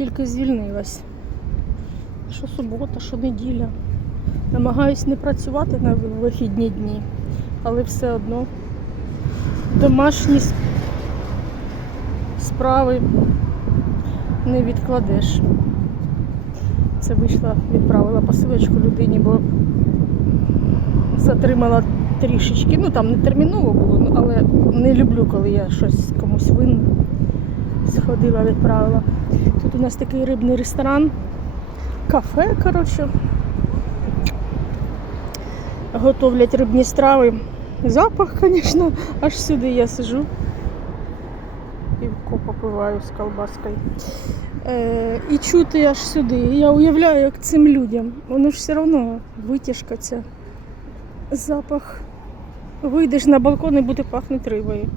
тільки звільнилась. Що субота, що неділя. Намагаюсь не працювати на вихідні дні, але все одно домашні справи не відкладеш. Це вийшла, відправила посилочку людині, бо затримала трішечки. Ну там не терміново було, ну, але не люблю, коли я щось комусь винна. Сходила, відправила. Тут у нас такий рибний ресторан, кафе, коротше. Готовлять рибні страви. Запах, звісно, аж сюди я сижу. Півко попиваю з колбаскою. Е, і чути аж сюди. Я уявляю, як цим людям. Воно ж все одно витяжка ця. Запах. Вийдеш на балкон і буде пахнути рибою.